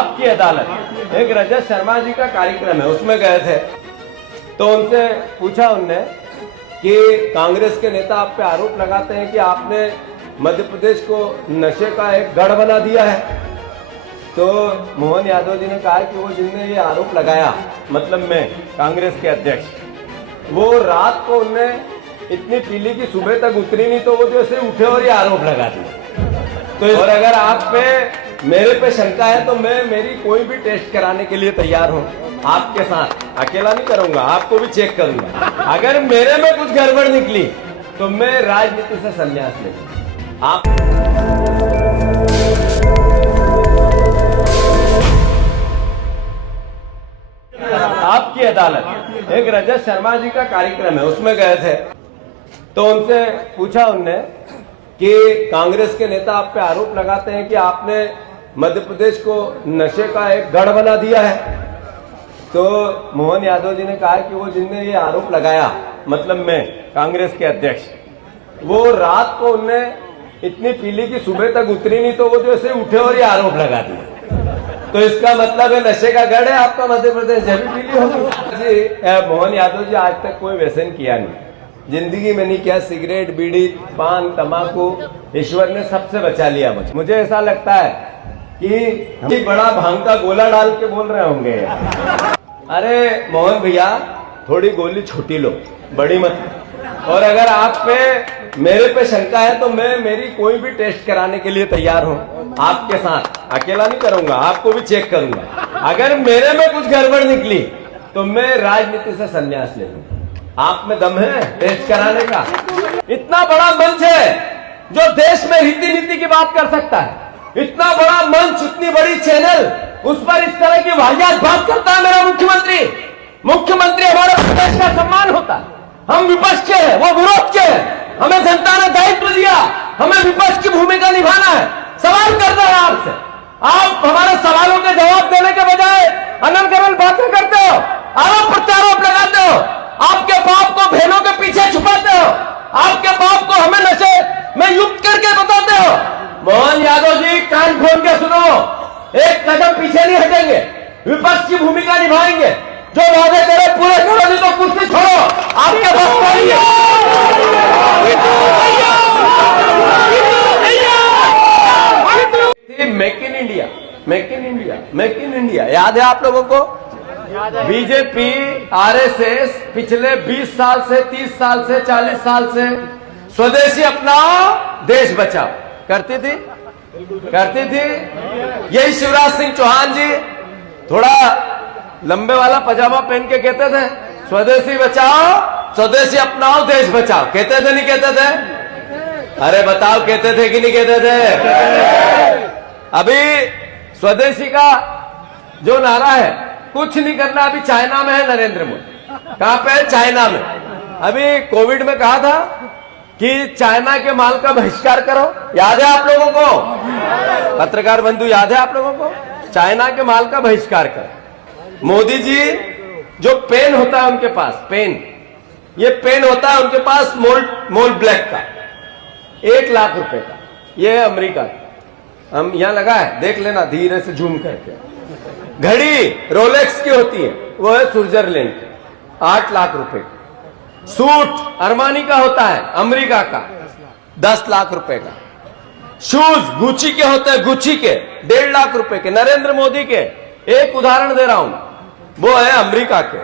आपकी अदालत एक रजत शर्मा जी का कार्यक्रम है, उसमें गए थे तो उनसे पूछा उनने कि कांग्रेस के नेता आप पे आरोप लगाते हैं कि आपने मध्य प्रदेश को नशे का एक गढ़ बना दिया है। तो मोहन यादव जी ने कहा कि वो जिनने ये आरोप लगाया, मतलब मैं कांग्रेस के अध्यक्ष, वो रात को उनने इतनी पीली कि सुबह तक उतरी नहीं, तो वो जैसे उठे और ये आरोप लगा दिए। तो और अगर आप पे मेरे पे शंका है तो मैं मेरी कोई भी टेस्ट कराने के लिए तैयार हूँ, आपके साथ, अकेला नहीं करूंगा, आपको भी चेक करूंगा। अगर मेरे में कुछ गड़बड़ निकली तो मैं राजनीति से संन्यास लूंगा। आपकी अदालत एक रजत शर्मा जी का कार्यक्रम है, उसमें गए थे तो उनसे पूछा उनने कि कांग्रेस के नेता आप पे आरोप लगाते हैं कि आपने मध्य प्रदेश को नशे का एक गढ़ बना दिया है। तो मोहन यादव जी ने कहा कि वो जिनने ये आरोप लगाया, मतलब मैं कांग्रेस के अध्यक्ष, वो रात को उनने इतनी पीली कि सुबह तक उतरी नहीं, तो वो जैसे उठे और ये आरोप लगा दिया। तो इसका मतलब है नशे का गढ़ है आपका मध्य प्रदेश, जब भी पीली होगी। मोहन यादव जी आज तक कोई व्यसन किया नहीं, जिंदगी में नहीं किया, सिगरेट, बीड़ी, पान, तंबाकू, ईश्वर ने सबसे बचा लिया मुझे ऐसा लगता है कि हम बड़ा भांग का गोला डाल के बोल रहे होंगे। अरे मोहन भैया, थोड़ी गोली छोटी लो, बड़ी मत। और अगर आप पे मेरे पे शंका है तो मैं मेरी कोई भी टेस्ट कराने के लिए तैयार हूँ, आपके साथ, अकेला नहीं करूंगा, आपको भी चेक करूंगा। अगर मेरे में कुछ गड़बड़ निकली तो मैं राजनीति से संन्यास ले लूंगा। आप में दम है टेस्ट कराने का? इतना बड़ा मंच है जो देश में रीति नीति की बात कर सकता है, इतना बड़ा मंच, इतनी बड़ी चैनल, उस पर इस तरह की वाहियात बात करता है मेरा मुख्यमंत्री। मुख्यमंत्री हमारे प्रदेश का सम्मान होता है, हम विपक्ष के हैं, वो विरोध के हैं, हमें जनता ने दायित्व दिया, हमें विपक्ष की भूमिका निभाना है। सवाल करता है आपसे, आप हमारे सवालों के जवाब देने के बजाय अनल गनल बातें करते हो, आरोप प्रत्यारोप लगाते हो, आपके बाप को बहनों के पीछे छुपाते हो, आपके बाप को हमें नशे में युक्त करके बताते हो। मोहन यादव जी, कान खोल के सुनो, एक कदम पीछे नहीं हटेंगे, विपक्ष की भूमिका निभाएंगे, जो वादे करे पूरे करो, नहीं तो कुर्सी छोड़ो, आपके बस make in India, make in India, make in India, याद है आप लोगों को? बीजेपी, आरएसएस पिछले 20 साल से, 30 साल से, 40 साल से स्वदेशी अपनाओ, देश बचाओ करती थी। यही शिवराज सिंह चौहान जी थोड़ा लंबे वाला पजामा पहन के कहते थे, स्वदेशी बचाओ, स्वदेशी अपनाओ, देश बचाओ। कहते थे नहीं कहते थे? अरे बताओ, कहते थे कि नहीं कहते थे? अभी स्वदेशी का जो नारा है, कुछ नहीं करना, अभी चाइना में है नरेंद्र मोदी। कहां पे है? चाइना में। अभी कोविड में कहा था कि चाइना के माल का बहिष्कार करो, याद है आप लोगों को? पत्रकार बंधु, याद है आप लोगों को? चाइना के माल का बहिष्कार करो। मोदी जी, जो पेन होता है उनके पास, पेन, ये पेन होता है उनके पास मोल ब्लैक का, 1 लाख रुपए का, ये है अमेरिका का। हम यहां लगा है, देख लेना धीरे से जूम करके। घड़ी रोलेक्स की होती है, वो है स्विट्जरलैंड, 8 लाख रुपए का। सूट अरमानी का होता है, अमेरिका का, 10 लाख रुपए का। शूज गुची के होते हैं, गुची के 1.5 लाख रुपए के। नरेंद्र मोदी के एक उदाहरण दे रहा हूं, वो है अमेरिका के।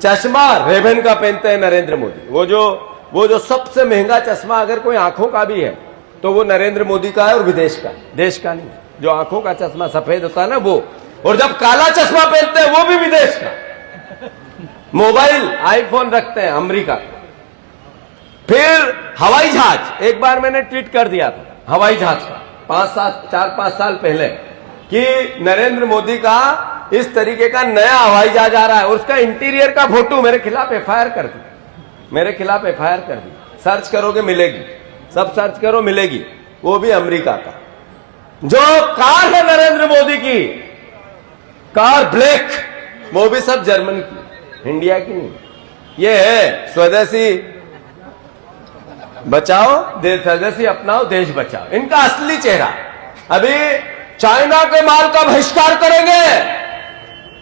चश्मा रेबन का पहनते हैं नरेंद्र मोदी, वो जो सबसे महंगा चश्मा अगर कोई आंखों का भी है तो वो नरेंद्र मोदी का है, और विदेश का, देश का नहीं। जो आंखों का चश्मा सफेद होता है ना वो, और जब काला चश्मा पहनते हैं वो भी विदेश का। मोबाइल, आईफोन रखते हैं, अमेरिका का। फिर हवाई जहाज, एक बार मैंने ट्वीट कर दिया था हवाई जहाज का, 4-5 साल पहले, कि नरेंद्र मोदी का इस तरीके का नया हवाई जहाज आ रहा है, उसका इंटीरियर का फोटो मेरे खिलाफ एफआईआर कर दी, मेरे खिलाफ एफआईआर कर दी। सर्च करोगे मिलेगी, सब सर्च करो मिलेगी, वो भी अमेरिका का। जो कार है नरेंद्र मोदी की, कार ब्लैक, वो भी सब जर्मन की, इंडिया की नहीं। ये है स्वदेशी बचाओ, स्वदेशी अपनाओ, देश बचाओ, इनका असली चेहरा। अभी चाइना के माल का बहिष्कार करेंगे।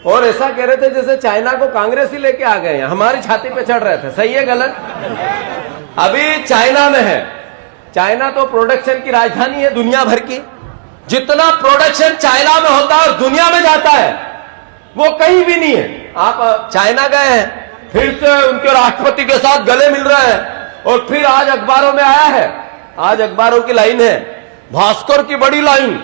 और ऐसा कह रहे थे जैसे चाइना को कांग्रेस ही लेके आ गए हैं, हमारी छाती पे चढ़ रहे थे। सही है गलत? अभी चाइना में है, चाइना तो प्रोडक्शन की राजधानी है दुनिया भर की। जितना प्रोडक्शन चाइना में होता है और दुनिया में जाता है वो कहीं भी नहीं है। आप चाइना गए हैं, फिर से उनके राष्ट्रपति के साथ गले मिल रहे हैं, और फिर आज अखबारों में आया है, आज अखबारों की लाइन है, भास्कर की बड़ी लाइन,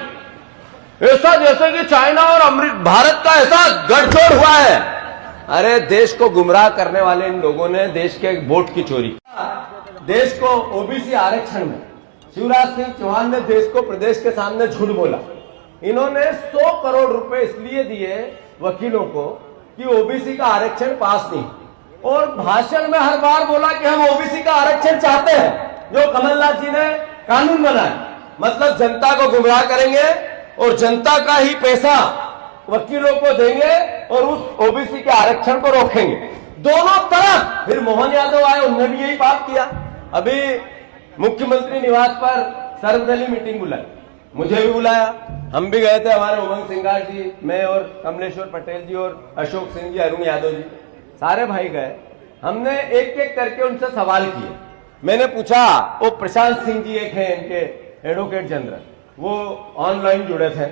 ऐसा जैसे कि चाइना और भारत का ऐसा गठजोड़ हुआ है। अरे देश को गुमराह करने वाले इन लोगों ने देश के वोट की चोरी, देश को ओबीसी आरक्षण में शिवराज सिंह चौहान ने देश को प्रदेश के सामने झूठ बोला। इन्होंने 100 करोड़ रुपए इसलिए दिए वकीलों को कि ओबीसी का आरक्षण पास नहीं, और भाषण में हर बार बोला कि हम ओबीसी का आरक्षण चाहते हैं जो कमलनाथ जी ने कानून बनाया। मतलब जनता को गुमराह करेंगे और जनता का ही पैसा वकीलों को देंगे और उस ओबीसी के आरक्षण को रोकेंगे दोनों तरफ। फिर मोहन यादव आए, उन्होंने भी यही बात किया। अभी मुख्यमंत्री निवास पर सर्वदलीय मीटिंग बुलाई, मुझे भी बुलाया, हम भी गए थे, हमारे उमंग सिंघार जी, मैं और कमलेश्वर पटेल जी और अशोक सिंह जी, अरुण यादव जी, सारे भाई गए। हमने एक एक करके उनसे सवाल किए। मैंने पूछा, वो प्रशांत सिंह जी एक हैं इनके एडवोकेट जनरल, वो ऑनलाइन जुड़े थे।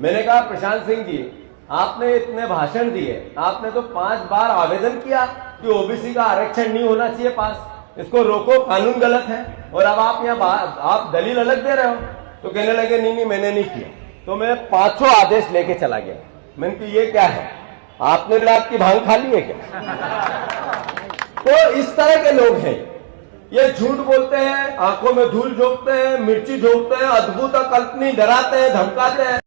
मैंने कहा प्रशांत सिंह जी, आपने इतने भाषण दिए, आपने तो 5 बार आवेदन किया कि ओबीसी का आरक्षण नहीं होना चाहिए पास, इसको रोको, कानून गलत है, और अब आप यहाँ आप दलील अलग दे रहे हो। तो कहने लगे नहीं मैंने नहीं किया। तो मैं 5 आदेश लेके चला गया। मैंने कहा ये क्या है, आपने रात की भांग खा ली है क्या? तो इस तरह के लोग हैं, ये झूठ बोलते हैं, आंखों में धूल झोंकते हैं, मिर्ची झोंकते हैं, अद्भुत कल्पनी, डराते हैं, धमकाते हैं।